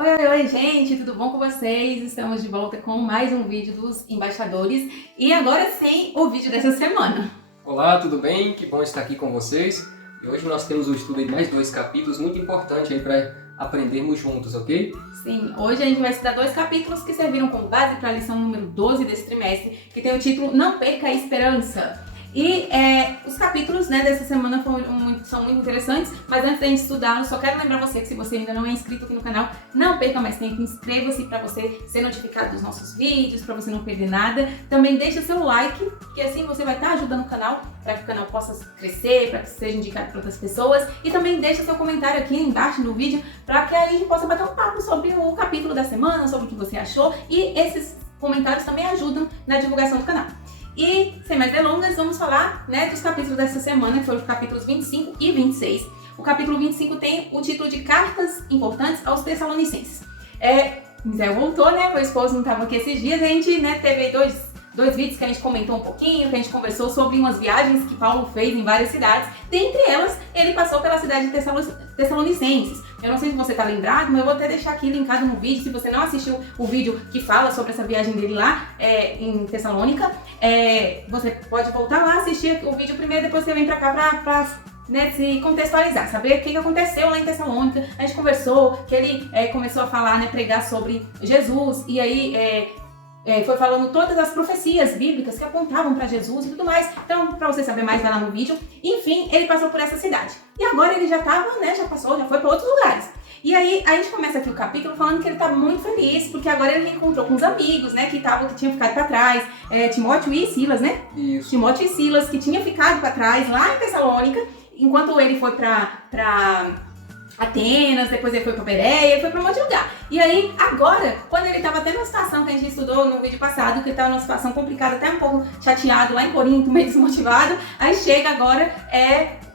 Oi, gente, tudo bom com vocês? Estamos de volta com mais um vídeo dos embaixadores e agora sim o vídeo dessa semana. Olá, tudo bem? Que bom estar aqui com vocês. E hoje nós temos o estudo de mais 2 capítulos muito importantes aí para aprendermos juntos, ok? Sim, hoje a gente vai estudar 2 capítulos que serviram como base para a lição número 12 desse trimestre, que tem o título Não Perca a Esperança. E os capítulos dessa semana são muito interessantes, mas antes da gente estudá-los, só quero lembrar você que se você ainda não é inscrito aqui no canal, não perca mais tempo, inscreva-se para você ser notificado dos nossos vídeos, para você não perder nada. Também deixa seu like, que assim você vai estar ajudando o canal, para que o canal possa crescer, para que seja indicado para outras pessoas. E também deixa seu comentário aqui embaixo no vídeo, para que a gente possa bater um papo sobre o capítulo da semana, sobre o que você achou, e esses comentários também ajudam na divulgação do canal. E, sem mais delongas, vamos falar dos capítulos dessa semana, que foram os capítulos 25 e 26. O capítulo 25 tem o título de Cartas Importantes aos Tessalonicenses. Zé voltou, meu esposo não estava aqui esses dias, a gente teve aí dois vídeos que a gente comentou um pouquinho, que a gente conversou sobre umas viagens que Paulo fez em várias cidades. Dentre elas, ele passou pela cidade de Tessalonicenses. Eu não sei se você está lembrado, mas eu vou até deixar aqui linkado no vídeo. Se você não assistiu o vídeo que fala sobre essa viagem dele lá em Tessalônica, você pode voltar lá, assistir o vídeo primeiro, depois você vem para cá para se contextualizar, saber o que aconteceu lá em Tessalônica. A gente conversou, que ele começou a falar, pregar sobre Jesus, e aí foi falando todas as profecias bíblicas que apontavam para Jesus e tudo mais. Então, para você saber mais, vai lá no vídeo. Enfim, ele passou por essa cidade. E agora ele já foi para outros lugares. E aí, a gente começa aqui o capítulo falando que ele tá muito feliz, porque agora ele reencontrou com os amigos, que tinham ficado para trás. Timóteo e Silas, né? Isso. Timóteo e Silas, que tinham ficado para trás lá em Tessalônica, enquanto ele foi para Atenas, depois ele foi para Bereia, ele foi para um monte de lugar. E aí, agora, quando ele estava tendo uma situação que a gente estudou no vídeo passado, que ele estava numa situação complicada, até um pouco chateado lá em Corinto, meio desmotivado, aí chega agora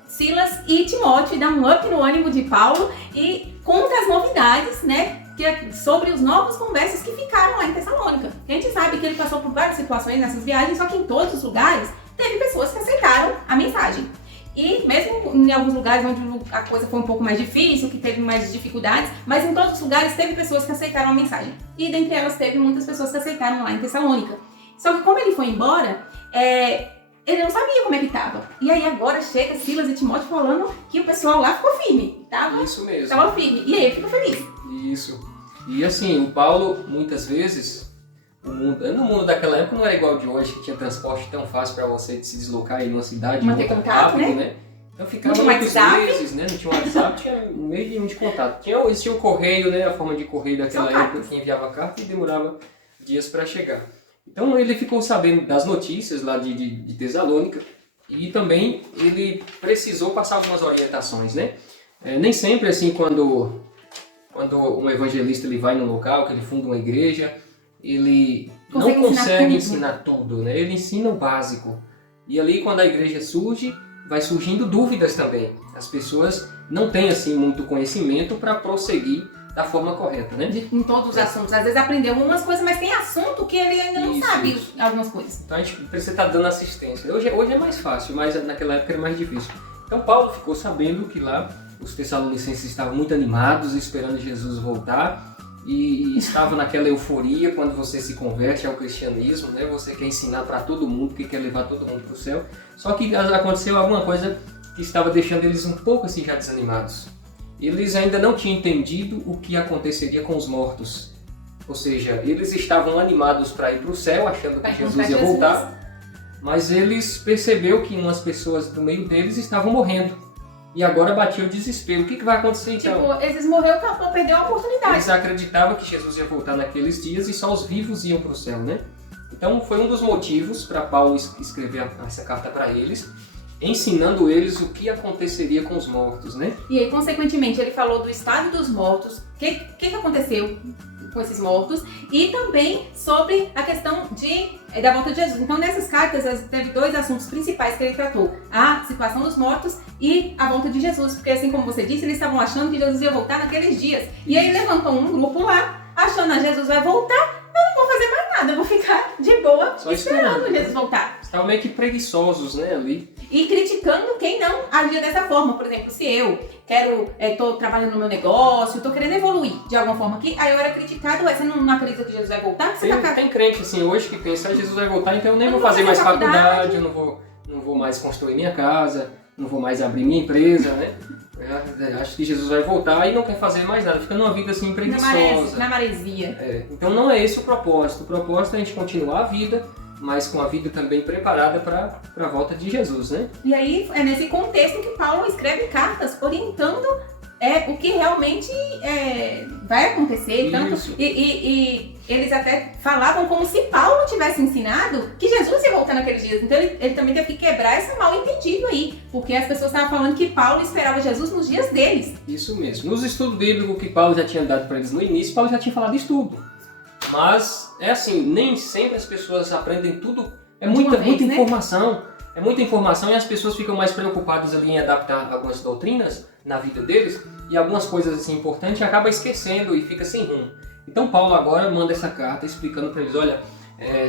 Silas e Timóteo e dá um up no ânimo de Paulo e conta as novidades, sobre os novos conversos que ficaram lá em Tessalônica. A gente sabe que ele passou por várias situações nessas viagens, só que em todos os lugares teve pessoas que aceitaram a mensagem. E mesmo em alguns lugares onde a coisa foi um pouco mais difícil, que teve mais dificuldades, mas em todos os lugares teve pessoas que aceitaram a mensagem. E dentre elas teve muitas pessoas que aceitaram lá em Tessalônica. Só que como ele foi embora, ele não sabia como é que estava. E aí agora chega Silas e Timóteo falando que o pessoal lá ficou firme. Isso mesmo. Estava firme. E aí ele fica feliz. Isso. E assim, o Paulo, muitas vezes, no mundo daquela época não era igual de hoje, que tinha transporte tão fácil para você se deslocar aí numa cidade manter muito contato, rápido, né? Então ficava não tinha muitos meses, não tinha WhatsApp, tinha um meio nenhum de contato. Existia o correio, a forma de correio daquela época, que enviava carta e demorava dias para chegar. Então ele ficou sabendo das notícias lá de Tessalônica e também ele precisou passar algumas orientações, nem sempre assim quando um evangelista ele vai num local, que ele funda uma igreja, ele não consegue ensinar tudo, Ele ensina o básico. E ali quando a igreja surge, vai surgindo dúvidas também. As pessoas não têm assim muito conhecimento para prosseguir da forma correta, Em todos os assuntos. Às vezes aprendeu algumas coisas, mas tem assunto que ele ainda não sabe algumas coisas. Então a gente precisa estar dando assistência. Hoje é mais fácil, mas naquela época era mais difícil. Então Paulo ficou sabendo que lá os tessalonicenses estavam muito animados, esperando Jesus voltar. E estava naquela euforia quando você se converte ao cristianismo, Você quer ensinar para todo mundo, que quer levar todo mundo para o céu. Só que aconteceu alguma coisa que estava deixando eles um pouco assim já desanimados. Eles ainda não tinham entendido o que aconteceria com os mortos. Ou seja, eles estavam animados para ir para o céu, achando que Jesus ia voltar. Mas eles perceberam que umas pessoas do meio deles estavam morrendo. E agora batia o desespero. O que vai acontecer então? Eles morreram, acabou, perdeu a oportunidade. Eles acreditavam que Jesus ia voltar naqueles dias e só os vivos iam para o céu, Então foi um dos motivos para Paulo escrever essa carta para eles, ensinando eles o que aconteceria com os mortos, E aí, consequentemente, ele falou do estado dos mortos, o que aconteceu com esses mortos, e também sobre a questão da volta de Jesus. Então, nessas cartas, teve 2 assuntos principais que ele tratou: a situação dos mortos e a volta de Jesus. Porque, assim como você disse, eles estavam achando que Jesus ia voltar naqueles dias. E aí, levantou um grupo lá, achando que Jesus vai voltar, eu não vou fazer mais nada, eu vou ficar de boa, só esperando Jesus voltar. Estavam meio que preguiçosos, ali. e criticando quem não agia dessa forma. Por exemplo, se eu tô trabalhando no meu negócio, tô querendo evoluir de alguma forma aqui, aí eu era criticado, você não acredita que Jesus vai voltar? Tem crente assim hoje que pensa, Jesus vai voltar, então eu nem vou fazer mais faculdade, eu não vou mais construir minha casa, não vou mais abrir minha empresa, né? Acho que Jesus vai voltar e não quer fazer mais nada, fica numa vida assim preguiçosa. Na maresia. Então não é esse o propósito. O propósito é a gente continuar a vida, mas com a vida também preparada para a volta de Jesus, né? E aí é nesse contexto que Paulo escreve cartas orientando o que realmente vai acontecer. Tanto, e eles até falavam como se Paulo tivesse ensinado que Jesus ia voltar naqueles dias. Então ele também teve que quebrar esse mal entendido aí, porque as pessoas estavam falando que Paulo esperava Jesus nos dias deles. Isso mesmo. Nos estudos bíblicos que Paulo já tinha dado para eles no início, Paulo já tinha falado isso tudo. Mas é assim, nem sempre as pessoas aprendem tudo. É muita informação. Né? É muita informação e as pessoas ficam mais preocupadas ali em adaptar algumas doutrinas na vida deles e algumas coisas assim importantes acaba esquecendo e fica sem rumo. Então Paulo agora manda essa carta explicando para eles, olha,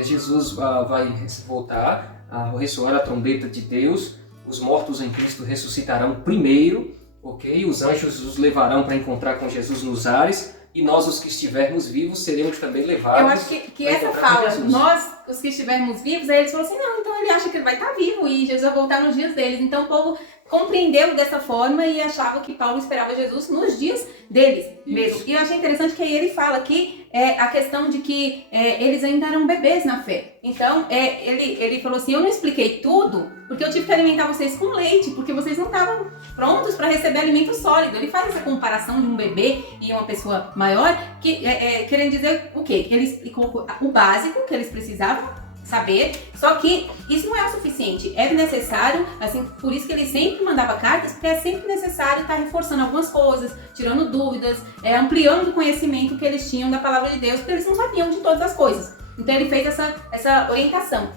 Jesus vai voltar, vai ressoar a trombeta de Deus, os mortos em Cristo ressuscitarão primeiro, ok? Os anjos os levarão para encontrar com Jesus nos ares e nós, os que estivermos vivos, seremos também levados. Eu acho que essa fala, nós, os que estivermos vivos, aí eles falam assim, não, então ele acha que ele vai estar vivo e Jesus vai voltar nos dias deles. Então o povo compreendeu dessa forma e achava que Paulo esperava Jesus nos dias deles mesmo. E eu achei interessante que aí ele fala que a questão de que eles ainda eram bebês na fé. Então ele falou assim, eu não expliquei tudo porque eu tive que alimentar vocês com leite, porque vocês não estavam prontos para receber alimento sólido. Ele faz essa comparação de um bebê e uma pessoa maior, querendo dizer o quê? Ele explicou o básico que eles precisavam saber, só que isso não é o suficiente, é necessário, assim, por isso que ele sempre mandava cartas, porque é sempre necessário estar reforçando algumas coisas, tirando dúvidas, ampliando o conhecimento que eles tinham da palavra de Deus, porque eles não sabiam de todas as coisas. Então ele fez essa orientação.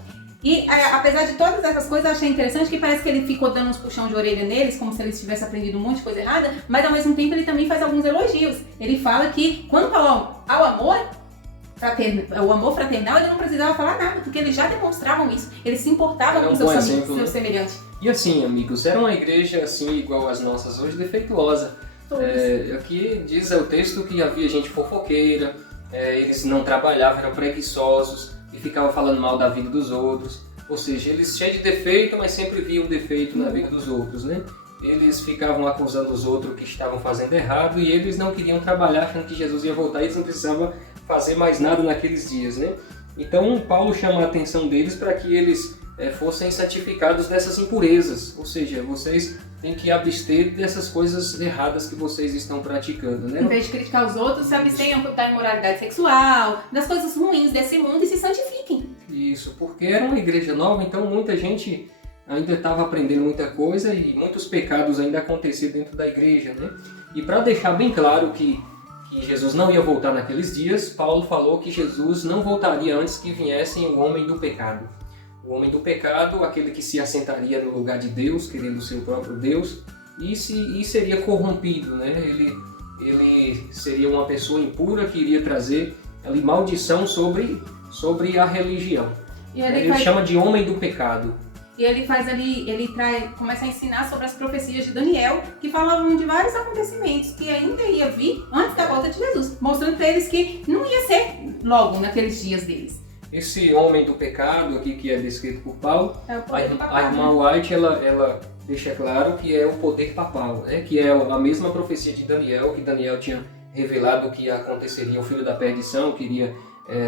E apesar de todas essas coisas, eu achei interessante que parece que ele ficou dando uns puxão de orelha neles, como se eles tivessem aprendido um monte de coisa errada, mas ao mesmo tempo ele também faz alguns elogios. Ele fala que quanto ao amor o amor fraternal, ele não precisava falar nada, porque eles já demonstravam isso, eles se importavam com seus semelhantes. E assim, amigos, era uma igreja assim, igual as nossas hoje, defeituosa. Aqui diz o texto que havia gente fofoqueira, eles não trabalhavam, eram preguiçosos e ficavam falando mal da vida dos outros. Ou seja, eles cheios de defeito, mas sempre viam defeito na vida dos outros, né? Eles ficavam acusando os outros que estavam fazendo errado e eles não queriam trabalhar achando que Jesus ia voltar e eles não precisavam fazer mais nada naqueles dias, né? Então Paulo chama a atenção deles para que eles fossem santificados dessas impurezas, ou seja, vocês têm que abster dessas coisas erradas que vocês estão praticando, né? Em vez de criticar os outros, se abstenham da imoralidade sexual, das coisas ruins desse mundo e se santifiquem. Isso, porque era uma igreja nova, então muita gente ainda estava aprendendo muita coisa e muitos pecados ainda aconteciam dentro da igreja, né? E para deixar bem claro que Jesus não ia voltar naqueles dias, Paulo falou que Jesus não voltaria antes que viesse o homem do pecado. O homem do pecado, aquele que se assentaria no lugar de Deus, querendo ser o próprio Deus, e seria corrompido, né? Ele seria uma pessoa impura que iria trazer ali maldição sobre a religião. E ele chama de homem do pecado. E ele começa a ensinar sobre as profecias de Daniel, que falavam de vários acontecimentos que ainda ia vir antes da volta de Jesus, mostrando para eles que não ia ser logo naqueles dias deles. Esse homem do pecado aqui que é descrito por Paulo, a irmã White ela deixa claro que é o poder papal, né? Que é a mesma profecia de Daniel, que Daniel tinha revelado que aconteceria o filho da perdição, que iria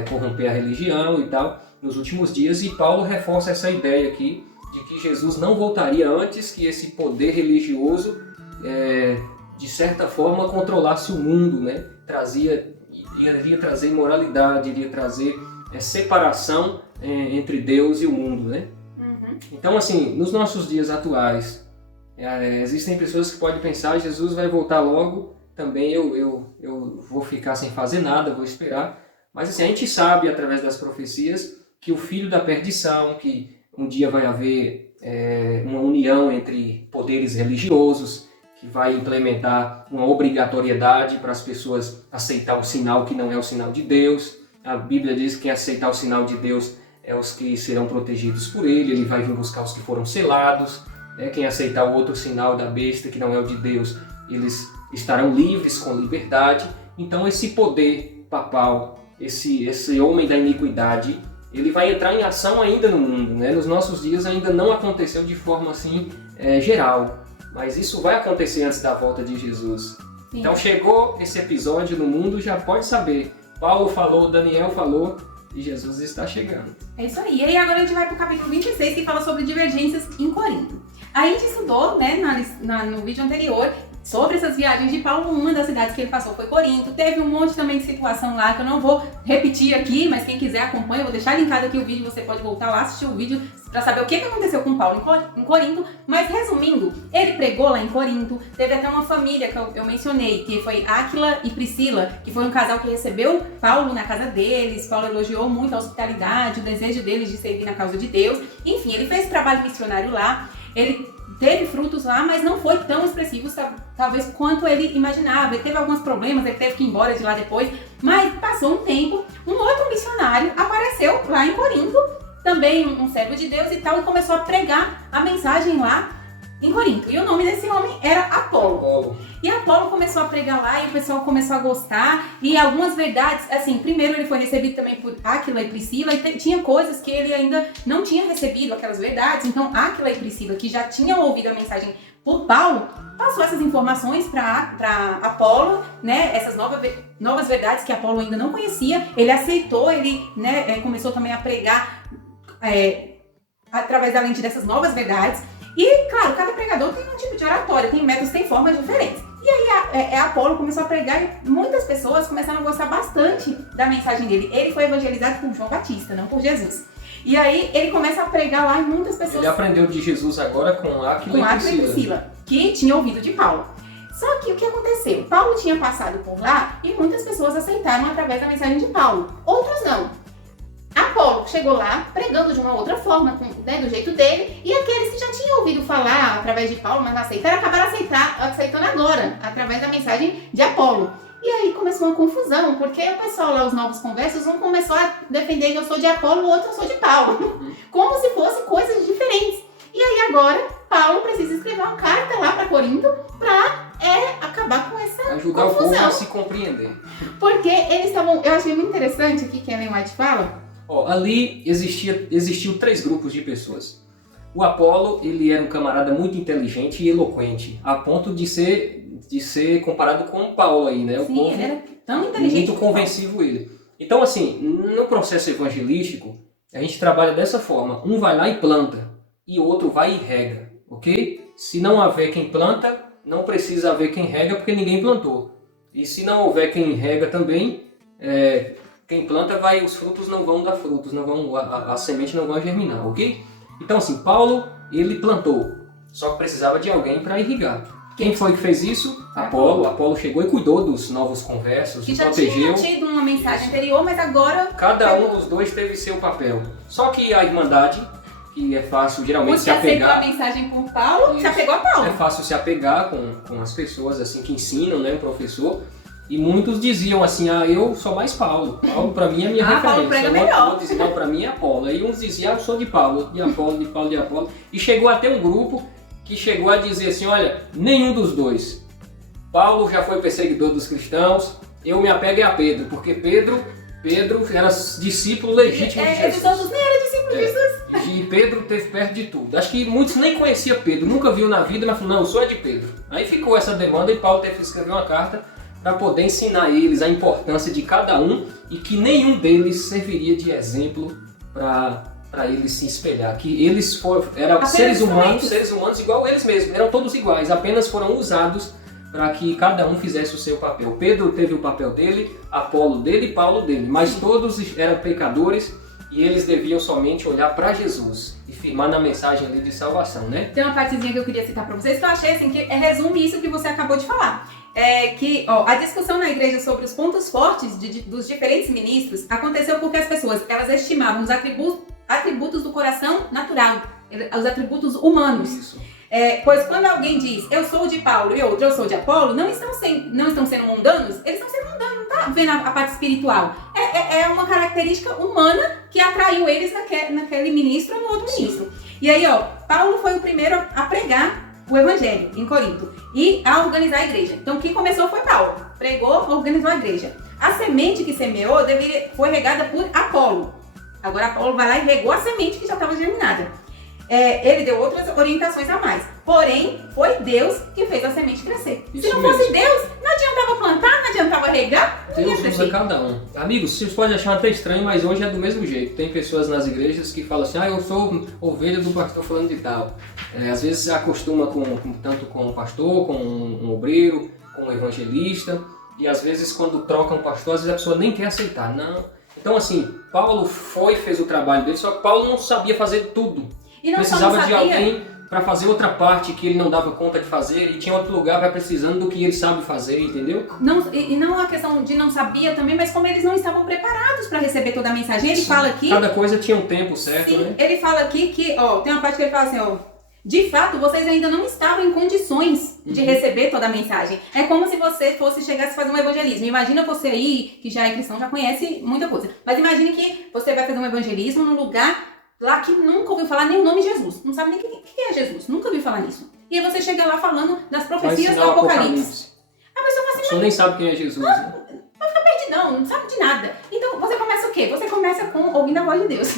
corromper a religião e tal, nos últimos dias, e Paulo reforça essa ideia aqui, de que Jesus não voltaria antes que esse poder religioso, de certa forma, controlasse o mundo, né? Iria trazer imoralidade, iria trazer separação entre Deus e o mundo, né? Uhum. Então, assim, nos nossos dias atuais, existem pessoas que podem pensar, Jesus vai voltar logo, também eu vou ficar sem fazer nada, vou esperar. Mas assim, a gente sabe, através das profecias, que o filho da perdição, que um dia vai haver uma união entre poderes religiosos, que vai implementar uma obrigatoriedade para as pessoas aceitar o sinal que não é o sinal de Deus. A Bíblia diz que quem aceitar o sinal de Deus é os que serão protegidos por ele vai vir buscar os que foram selados. Quem aceitar o outro sinal da besta, que não é o de Deus, eles estarão livres com liberdade. Então esse poder papal, esse homem da iniquidade, ele vai entrar em ação ainda no mundo, né? Nos nossos dias ainda não aconteceu de forma assim geral, mas isso vai acontecer antes da volta de Jesus. Sim. Então chegou esse episódio no mundo, já pode saber. Paulo falou, Daniel falou, e Jesus está chegando. É isso aí. E aí agora a gente vai para o capítulo 26, que fala sobre divergências em Corinto. A gente estudou, né, no vídeo anterior, sobre essas viagens de Paulo. Uma das cidades que ele passou foi Corinto. Teve um monte também de situação lá que eu não vou repetir aqui, mas quem quiser acompanha. Eu vou deixar linkado aqui o vídeo, você pode voltar lá, assistir o vídeo para saber o que aconteceu com Paulo em Corinto. Mas resumindo, ele pregou lá em Corinto. Teve até uma família que eu mencionei, que foi Áquila e Priscila, que foi um casal que recebeu Paulo na casa deles. Paulo elogiou muito a hospitalidade, o desejo deles de servir na causa de Deus. Enfim, ele fez trabalho missionário lá. Ele teve frutos lá, mas não foi tão expressivo, talvez, quanto ele imaginava. Ele teve alguns problemas, ele teve que ir embora de lá depois, mas passou um tempo, um outro missionário apareceu lá em Corinto, também um servo de Deus e tal, e começou a pregar a mensagem lá em Corinto. E o nome desse homem era Apolo. E Apolo começou a pregar lá e o pessoal começou a gostar. E algumas verdades, assim, primeiro ele foi recebido também por Áquila e Priscila. E tinha coisas que ele ainda não tinha recebido, aquelas verdades. Então Áquila e Priscila, que já tinham ouvido a mensagem por Paulo, passou essas informações para Apolo, né? Essas novas verdades que Apolo ainda não conhecia. Ele aceitou, ele, né, começou também a pregar através da lente dessas novas verdades. E, claro, cada pregador tem um tipo de oratória, tem métodos, tem formas diferentes. E aí Apolo começou a pregar e muitas pessoas começaram a gostar bastante da mensagem dele. Ele foi evangelizado por João Batista, não por Jesus. E aí ele começa a pregar lá e muitas pessoas... Ele aprendeu de Jesus agora com Áquila e Priscila, que tinha ouvido de Paulo. Só que o que aconteceu? Paulo tinha passado por lá e muitas pessoas aceitaram através da mensagem de Paulo. Outros não. Apolo chegou lá pregando de uma outra forma, né, do jeito dele, e aqueles que já tinham ouvido falar através de Paulo, mas não aceitaram, acabaram aceitando agora, através da mensagem de Apolo. E aí começou uma confusão, porque o pessoal lá, os novos conversos, um começou a defender que eu sou de Apolo, o outro eu sou de Paulo, como se fossem coisas diferentes. E aí agora, Paulo precisa escrever uma carta lá para Corinto para acabar com essa ajudar confusão. O povo a se compreender. Porque eles estavam, eu achei muito interessante aqui que a Ellen White fala. Ali existiam 3 grupos de pessoas. O Apolo, ele era um camarada muito inteligente e eloquente, a ponto de ser comparado com o Paulo aí, né? Sim, o povo ele era tão inteligente. Muito convencivo ele. Então, assim, no processo evangelístico, a gente trabalha dessa forma. Um vai lá e planta, e o outro vai e rega, ok? Se não haver quem planta, não precisa haver quem rega, porque ninguém plantou. E se não houver quem rega também, quem planta os frutos não vão dar frutos, a semente não vai germinar, ok? Então assim, Paulo, ele plantou, só que precisava de alguém para irrigar. Quem foi que fez isso? Apolo. Apolo chegou e cuidou dos novos conversos, que já protegeu. tinha tido uma mensagem anterior, mas agora... Cada um dos dois teve seu papel. Só que a irmandade, que é fácil geralmente se apegar... aceitou a mensagem por Paulo, isso. Se apegou a Paulo. É fácil se apegar com as pessoas assim que ensinam, né, o professor. E muitos diziam assim, eu sou mais Paulo. Paulo pra mim é minha referência. Paulo prega melhor. Outros diziam, não, pra mim é Apolo. Aí uns diziam, eu sou de Paulo, de Apolo, de Paulo, de Apolo. E chegou até um grupo que chegou a dizer assim, olha, nenhum dos dois. Paulo já foi perseguidor dos cristãos, eu me apego a Pedro, porque Pedro era discípulo legítimo de Jesus. Os outros nem eram discípulos de Jesus. E Pedro esteve perto de tudo. Acho que muitos nem conheciam Pedro, nunca viu na vida, mas falou, não, eu sou de Pedro. Aí ficou essa demanda e Paulo teve que escrever uma carta para poder ensinar eles a importância de cada um e que nenhum deles serviria de exemplo para eles se espelhar. Que eles eram seres humanos igual eles mesmos, eram todos iguais, apenas foram usados para que cada um fizesse o seu papel. Pedro teve o papel dele, Apolo dele e Paulo dele, mas todos eram pecadores e eles deviam somente olhar para Jesus e firmar na mensagem ali de salvação, né? Tem uma partezinha que eu queria citar para vocês que eu achei assim, que resume isso que você acabou de falar. A discussão na igreja sobre os pontos fortes dos diferentes ministros aconteceu porque as pessoas elas estimavam os atributos do coração natural, os atributos humanos. Isso. Pois quando alguém diz eu sou de Paulo e outro eu sou de Apolo, não estão sendo mundanos, eles estão sendo mundanos, não está vendo a parte espiritual. É uma característica humana que atraiu eles naquele ministro ou no outro ministro. E aí, ó, Paulo foi o primeiro a pregar o evangelho em Corinto e a organizar a igreja. Então, quem começou foi Paulo. Pregou, organizou a igreja. A semente que semeou foi regada por Apolo. Agora, Apolo vai lá e regou a semente que já estava germinada. Ele deu outras orientações a mais. Porém, foi Deus que fez a semente crescer. Isso Se não mesmo. fosse Deus, não adiantava plantar, não adiantava regar, não ia Deus usa crescer. cada um. Amigos, vocês podem achar até estranho, mas hoje é do mesmo jeito. Tem pessoas nas igrejas que falam assim, eu sou ovelha do pastor falando de tal. Às vezes se acostuma tanto com o pastor, com um obreiro, com um evangelista. E às vezes quando troca um pastor, às vezes a pessoa nem quer aceitar. Não. Então assim, Paulo fez o trabalho dele, só que Paulo não sabia fazer tudo. E não Precisava só não de sabia, alguém para fazer outra parte que ele não dava conta de fazer e tinha outro lugar vai precisando do que ele sabe fazer, entendeu? e não a questão de não sabia também, mas como eles não estavam preparados para receber toda a mensagem. Ele fala aqui... Cada coisa tinha um tempo certo, sim, né? ele fala aqui que, tem uma parte que ele fala assim, de fato, vocês ainda não estavam em condições de receber toda a mensagem. É como se você chegasse a fazer um evangelismo. Imagina você aí, que já é cristão, já conhece muita coisa. Mas imagine que você vai fazer um evangelismo num lugar lá que nunca ouviu falar nem o nome de Jesus. Não sabe nem quem é Jesus. Nunca ouviu falar nisso. E aí você chega lá falando das profecias do Apocalipse. A pessoa fala assim, A pessoa nem sabe quem é Jesus, né? vai ficar perdidão, não sabe de nada. Então você começa o quê? Você começa ouvindo a voz de Deus.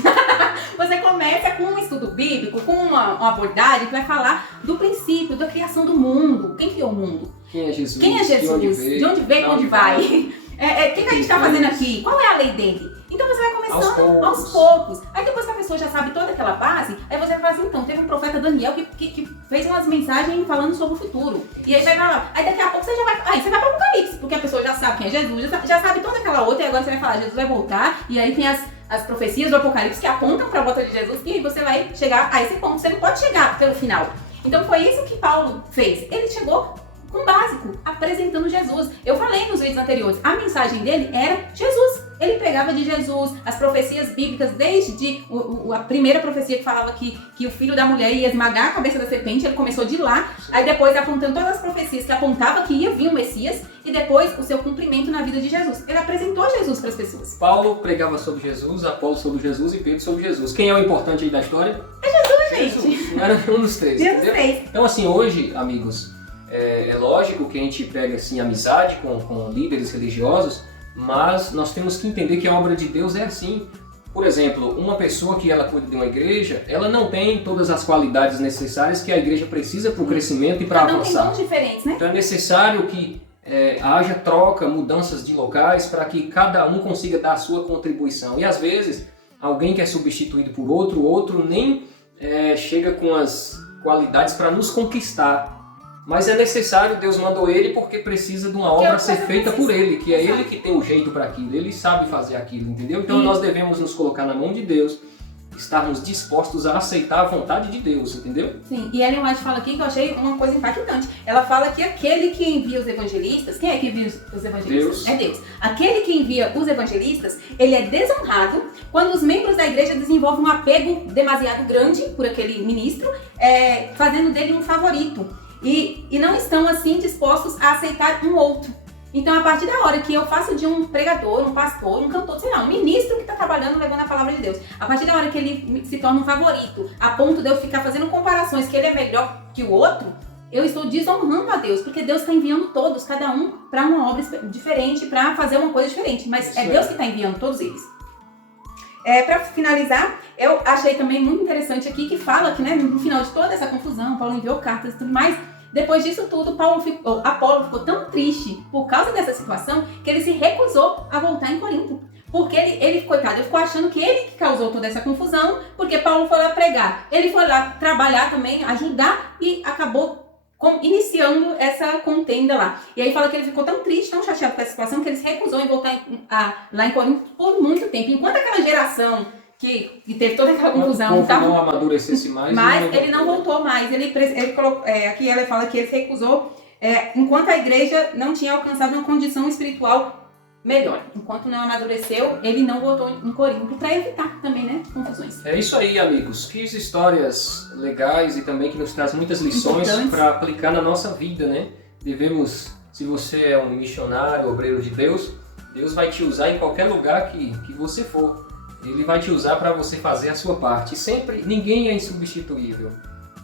Você começa com um estudo bíblico, com uma abordagem que vai falar do princípio, da criação do mundo. Quem criou o mundo? Quem é Jesus? Quem é Jesus? De onde veio, pra onde vai? O que a gente está fazendo aqui? Qual é a lei dele? Então você vai começando aos poucos. Aí depois que a pessoa já sabe toda aquela base, aí você vai falar assim, então, teve um profeta Daniel que fez umas mensagens falando sobre o futuro. E aí vai lá. Aí daqui a pouco você já vai. Aí você vai para o Apocalipse, porque a pessoa já sabe quem é Jesus, já sabe toda aquela outra, e agora você vai falar, Jesus vai voltar, e aí tem as profecias do Apocalipse que apontam para a volta de Jesus, e aí você vai chegar a esse ponto. Você não pode chegar pelo final. Então foi isso que Paulo fez. Ele chegou com o básico, apresentando Jesus. Eu falei nos vídeos anteriores, a mensagem dele era Jesus. Ele pregava de Jesus, as profecias bíblicas, desde a primeira profecia que falava que o filho da mulher ia esmagar a cabeça da serpente, ele começou de lá, aí depois apontando todas as profecias que apontavam que ia vir o Messias, e depois o seu cumprimento na vida de Jesus. Ele apresentou Jesus para as pessoas. Paulo pregava sobre Jesus, Apolo sobre Jesus e Pedro sobre Jesus. Quem é o importante aí da história? É Jesus, gente. Jesus. Não era nenhum dos três, Nenhum dos entendeu? três. Então assim, hoje, amigos, é lógico que a gente pega assim, amizade com líderes religiosos, mas nós temos que entender que a obra de Deus é assim. Por exemplo, uma pessoa que ela cuida de uma igreja, ela não tem todas as qualidades necessárias que a igreja precisa para o crescimento e para Cada um avançar. tem dons diferentes, né? Então é necessário que haja troca, mudanças de locais para que cada um consiga dar a sua contribuição. E às vezes, alguém que é substituído por outro nem chega com as qualidades para nos conquistar. Mas é necessário, Deus mandou ele porque precisa de uma obra a ser feita por ele, que é ele que tem o jeito para aquilo, ele sabe fazer aquilo, entendeu? Então nós devemos nos colocar na mão de Deus, estarmos dispostos a aceitar a vontade de Deus, entendeu? Sim, e Ellen White fala aqui que eu achei uma coisa impactante. Ela fala que aquele que envia os evangelistas, quem é que envia os evangelistas? Deus. É Deus. Aquele que envia os evangelistas, ele é desonrado quando os membros da igreja desenvolvem um apego demasiado grande por aquele ministro, fazendo dele um favorito. E não estão, assim, dispostos a aceitar um outro. Então, a partir da hora que eu faço de um pregador, um pastor, um cantor, sei lá, um ministro que está trabalhando, levando a palavra de Deus, a partir da hora que ele se torna um favorito, a ponto de eu ficar fazendo comparações que ele é melhor que o outro, eu estou desonrando a Deus, porque Deus está enviando todos, cada um, para uma obra diferente, para fazer uma coisa diferente. Mas é Deus que está enviando todos eles. Para finalizar, eu achei também muito interessante aqui que fala que, né, no final de toda essa confusão, Paulo enviou cartas e tudo mais. Depois disso tudo, Apolo ficou tão triste por causa dessa situação que ele se recusou a voltar em Corinto. Porque ele coitado, ele ficou achando que ele que causou toda essa confusão, porque Paulo foi lá pregar. Ele foi lá trabalhar também, ajudar e acabou iniciando essa contenda lá. E aí fala que ele ficou tão triste, tão chateado com essa situação, que ele se recusou em voltar lá em Corinto por muito tempo. Enquanto aquela geração que teve toda aquela confusão, não amadurecesse mais. Mas ele não voltou mais. Ele colocou, aqui ela fala que ele se recusou enquanto a igreja não tinha alcançado uma condição espiritual melhor. Enquanto não amadureceu, ele não voltou em Corinto para evitar também, né, confusões. É isso aí, amigos. Que histórias legais e também que nos traz muitas lições para aplicar na nossa vida, né? Devemos, se você é um missionário, obreiro de Deus, Deus vai te usar em qualquer lugar que você for. Ele vai te usar para você fazer a sua parte. Sempre, ninguém é insubstituível.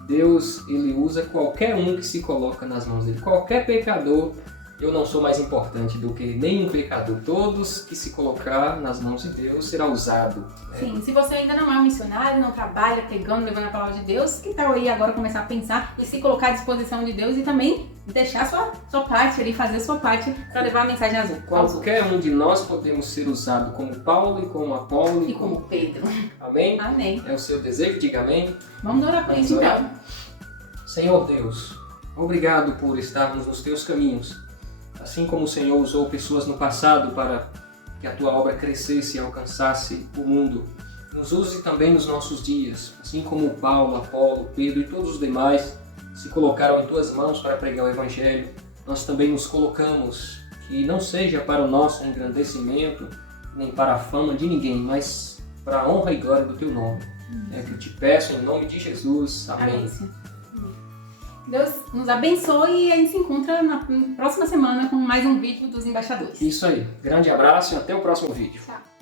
Deus, ele usa qualquer um que se coloca nas mãos dele. Qualquer pecador, eu não sou mais importante do que nenhum pecador. Todos que se colocar nas mãos de Deus será usado. Né? Sim, se você ainda não é um missionário, não trabalha pregando, levando a palavra de Deus, que tal aí agora começar a pensar e se colocar à disposição de Deus e também deixar sua parte ali, fazer a sua parte para levar a mensagem aos outros. Qualquer um de nós podemos ser usado como Paulo e como Apolo E como Pedro. Amém? Amém. É o seu desejo? Diga amém. Vamos orar por Vamos isso orar? então. Senhor Deus, obrigado por estarmos nos teus caminhos. Assim como o Senhor usou pessoas no passado para que a tua obra crescesse e alcançasse o mundo, nos use também nos nossos dias, assim como Paulo, Apolo, Pedro e todos os demais se colocaram em tuas mãos para pregar o Evangelho. Nós também nos colocamos, que não seja para o nosso engrandecimento, nem para a fama de ninguém, mas para a honra e glória do teu nome. É que eu te peço em nome de Jesus. Amém. Amém. Deus nos abençoe e a gente se encontra na próxima semana com mais um vídeo dos embaixadores. Isso aí. Grande abraço e até o próximo vídeo. Tchau.